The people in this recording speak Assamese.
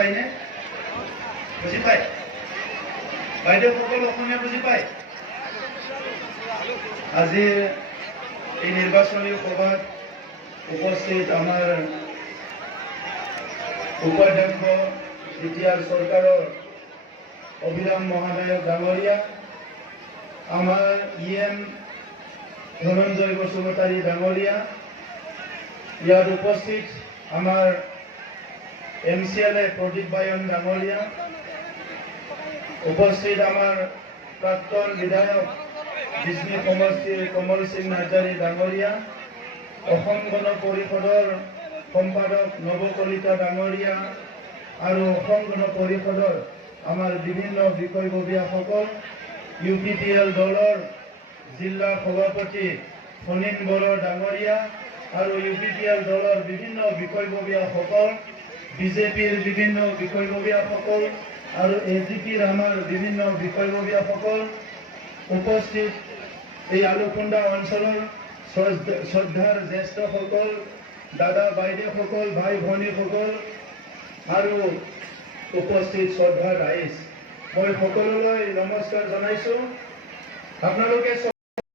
পায়নে? বুজি পায়? বাইদেউসকল অসমীয়া বুজি পায়? আজি এই নিৰ্বাচনী সভাত উপস্থিত আমাৰ উপাধ্যক্ষ বিটিআৰ চৰকাৰৰ অভিৰাম মহানায়ক ডাঙৰীয়া, আমাৰ EM ধনঞ্জয় বসুমতাৰী ডাঙৰীয়া, ইয়াত উপস্থিত আমাৰ MCLA প্ৰদীপ বায়ন ডাঙৰীয়া, উপস্থিত আমাৰ প্ৰাক্তন বিধায়ক বিষ্ণু সমষ্টিৰ কমল সিং নাৰ্জাৰী ডাঙৰীয়া, অসম গণ পৰিষদৰ সম্পাদক নৱ কলিতা ডাঙৰীয়া আৰু অসম গণ পৰিষদৰ আমাৰ বিভিন্ন বিষয়ববীয়াসকল, UPPL দলৰ জিলা সভাপতি ফণীন বড়ো ডাঙৰীয়া আৰু UPPL দলৰ বিভিন্ন বিষয়ববীয়াসকল, BJPৰ বিভিন্ন বিষয়ববীয়াসকল আৰু AGPৰ আমাৰ বিভিন্ন বিষয়ববীয়াসকল, উপস্থিত এই আলুকুন্দা অঞ্চলৰ শ্ৰদ্ধাৰ জ্যেষ্ঠসকল, দাদা বাইদেউসকল, ভাই ভনীসকল আৰু উপস্থিত শ্ৰদ্ধাৰ ৰাইজ, মই সকলোলৈ নমস্কাৰ জনাইছোঁ। আপোনালোকে